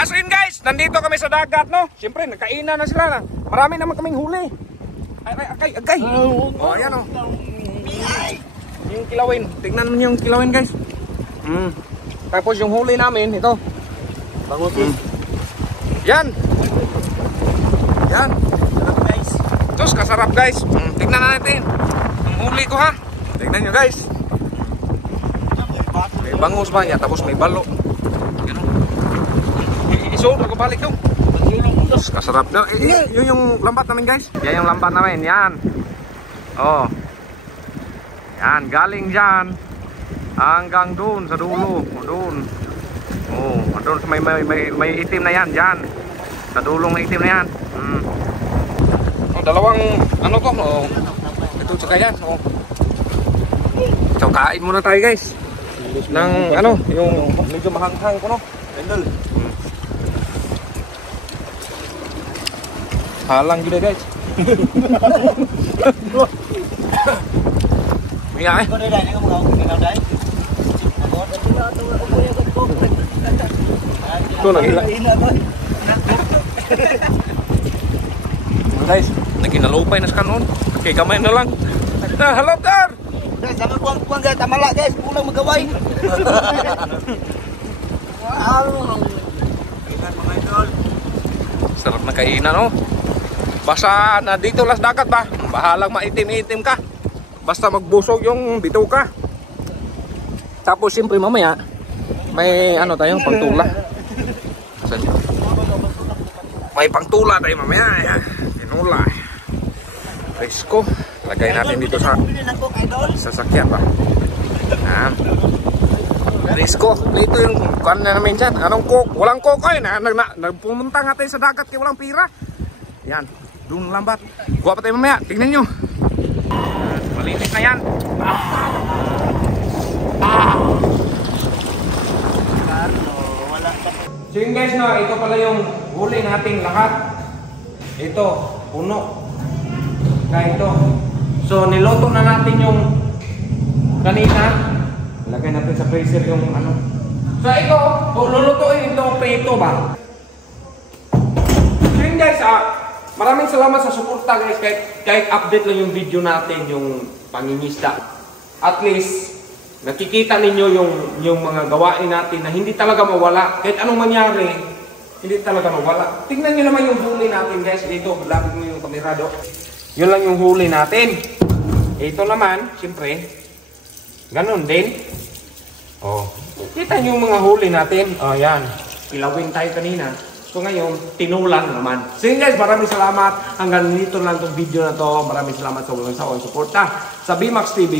As in guys, nandito kami sa dagat, no? Siyempre, nagkainan na sila na. Marami naman kaming huli. Agay. Oh, ayan oh. Yung kilawin. Tingnan mo yung kilawin guys. Tapos yung huli namin, ito. Bangus Yan. Yan. guys. Sus, kasarap guys. Tingnan na natin. Ang huli ko ha. Tingnan nyo guys. May bangus ba? Yan, tapos may balo. Yan o. Iso, magkabalik yung. Sus, kasarap na. Yun yung lambat namin guys. Yan yung lambat namin. Yan. Oh. Yan, galing dyan. Hanggang dun sa dulo. Dun. Oh, doon may itim na yan dyan. Sa dulong na itim na yan. Oh, dalawang ano to? Oh. Ito tsaka yan. Oh. So, kain muna tayo guys. Ng ano, yung medyo mahanghang ko no. Pendel. Halang gila guys. Iya eh. Ito nagila. Guys, naginalupay na sa kanon. Okay, kamay na lang. Hello there. Guys, sama kuang guys, tamala guys, pulang magaway. Sarap na kainan no. Basta na dito las dagat ba? Bahalang maitim-itim ka. Basta magbusog yung bitaw ka. Tapos siyempre mamaya may ano tayong pangtula. May pangtula tayo mamaya. Tinula. Presko. Lagay natin dito sa sasakyan ba. Presko. Dito yung kuan na namin dyan. Anong coke? Walang coke ay. Nagpumunta nga tayo sa dagat kaya walang pira. Yan. Doon lambat. Kuha pa tayo mamaya. Tingnan nyo. Malinis na yan. So yun guys, no, ito pala yung huli nating lahat. Ito, puno. Kaya ito. So niloto na natin yung kanina. Lagay natin sa freezer yung ano. So ito, lulutuin ito prito ba? So yun guys, maraming salamat sa suporta guys. Kahit update lang yung video natin, yung pangingisda. At least nakikita ninyo yung mga gawain natin na hindi talaga mawala. Kahit anong mangyari, hindi talaga mawala. Tingnan nyo naman yung huli natin guys. Dito, lapit mo yung kamerado. Yun lang yung huli natin. Ito naman, siyempre, ganun din. Oh, kita nyo yung mga huli natin. Oh, yan. Kilawin tayo kanina. So ngayon, tinulang naman. So yun guys, maraming salamat. Hanggang dito lang itong video na to. Maraming salamat sa walang sawang suporta sa BMAX TV.